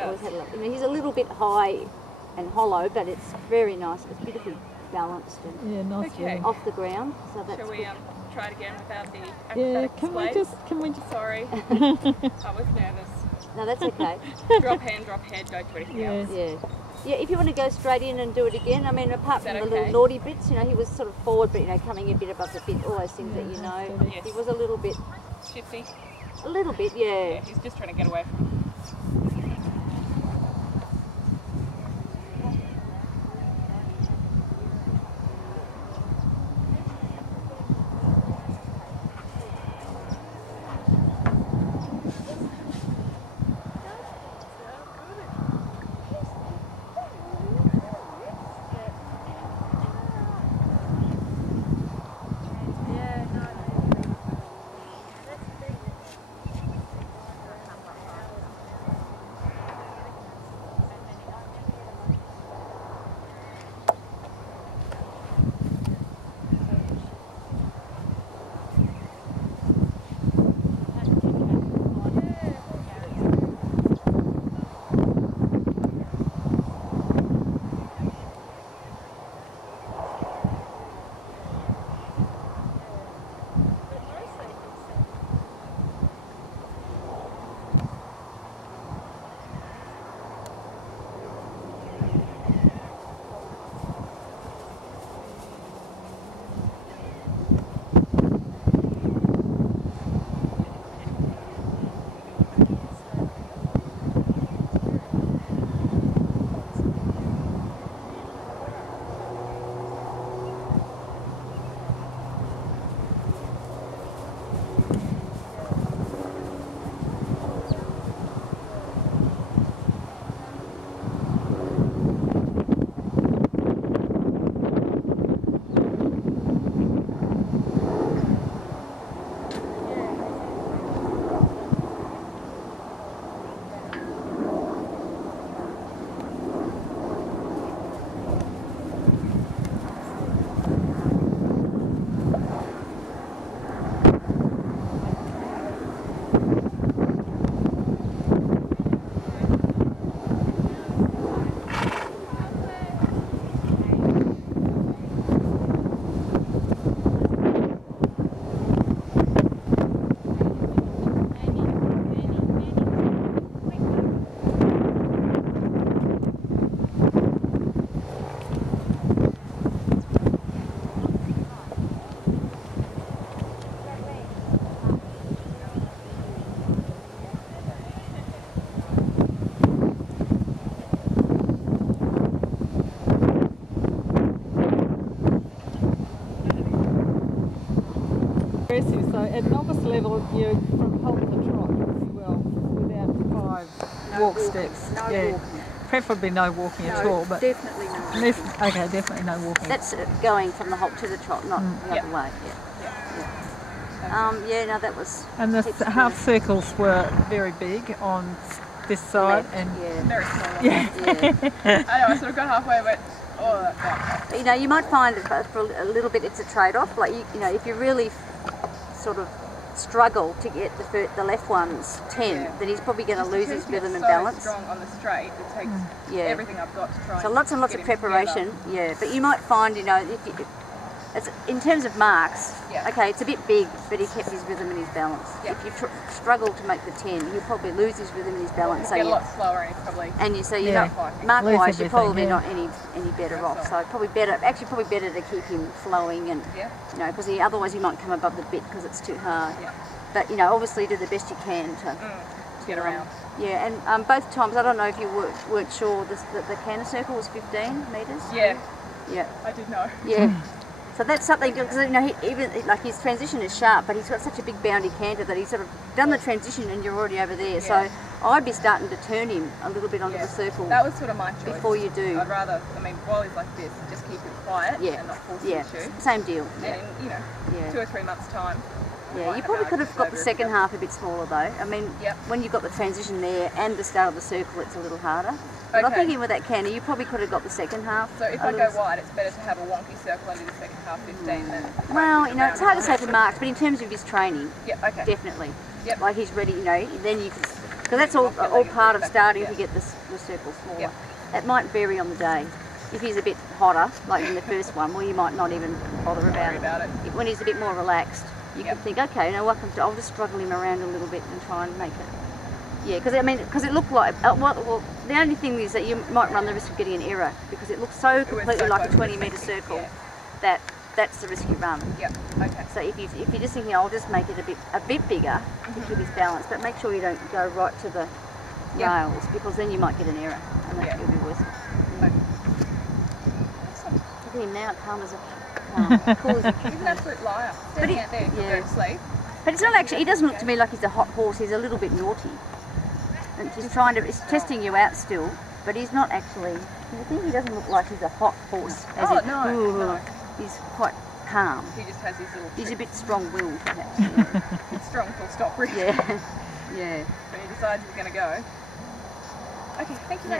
always had a lot. He's a little bit high and hollow, but it's very nice. It's beautifully balanced and nice off the ground. So that's Shall we try it again without the can we just Sorry, I was nervous. No, that's okay. Drop hand, drop head, don't do anything else. Yeah, if you want to go straight in and do it again, I mean, apart from the little naughty bits, he was sort of forward, but coming a bit above the bit, all those things that Yes. He was a little bit Shifty. A little bit, yeah. He's just trying to get away from it. So at novice level, you from halt to trot pretty well without 5 walk steps. No walking. Preferably no walking at all. But definitely no. Okay, definitely no walking. That's going from the halt to the trot, not the other way. No, that was. And the half circles were very big on this side and very small. I know. I sort of got halfway, but you might find that for a little bit it's a trade-off. Like if you really sort of struggle to get the left one's 10, then he's probably going to lose his rhythm and balance. Strong on the straight, it takes everything I've got to try. So lots and lots of preparation, but you might find, if in terms of marks, okay, it's a bit big, but he kept his rhythm and his balance. If you struggle to make the 10, he'll probably lose his rhythm and his balance. Get a lot slower, and probably. And you're not mark-wise, you're probably not any better off. So probably better to keep him flowing, and because otherwise he might come above the bit because it's too hard. But obviously do the best you can to get around. And both times, I don't know if you weren't sure that the canter circle was 15 metres. Yeah, I did know. So that's something, because even like his transition is sharp, but he's got such a big boundy canter that he's sort of done the transition and you're already over there. So I'd be starting to turn him a little bit onto the circle. That was sort of my choice. Before you do. I'd rather, while he's like this, just keep him quiet and not force the issue. Same deal. And in 2 or 3 months' time. You probably could have got the second half a bit smaller though. When you've got the transition there and the start of the circle, it's a little harder. But I'm thinking with that canter, you probably could have got the second half. So if I go wide, it's better to have a wonky circle and do the second half 15 than... Well, it's hard to say for marks, but in terms of his training, definitely. Like he's ready, then you can Because that's all part of starting to get the circle smaller. Yep. It might vary on the day. If he's a bit hotter, like in the first one, well, you might not even bother about it. When he's a bit more relaxed, you can think, okay, you know what, I'll just struggle him around a little bit and try and make it. Yeah, because it looked like, well, the only thing is that you might run the risk of getting an error because it looks so completely like a 20-metre circle that that's the risk you run. Yep. Okay. So if you're just thinking, I'll just make it a bit bigger to keep his balance, but make sure you don't go right to the rails because then you might get an error and that will be worse. Okay. Look at him now, calm as a cool as a He's an absolute liar. Standing out there, go to sleep. But it's not actually. He doesn't look to me like he's a hot horse. He's a little bit naughty, and he's he's testing you out still. But he's not actually. I think he doesn't look like he's a hot horse. No. He's quite calm. He just has his little. He's a bit strong-willed, perhaps. It's strong, full stop. Really. Yeah. But he decides he's going to go. Okay, thank you very much.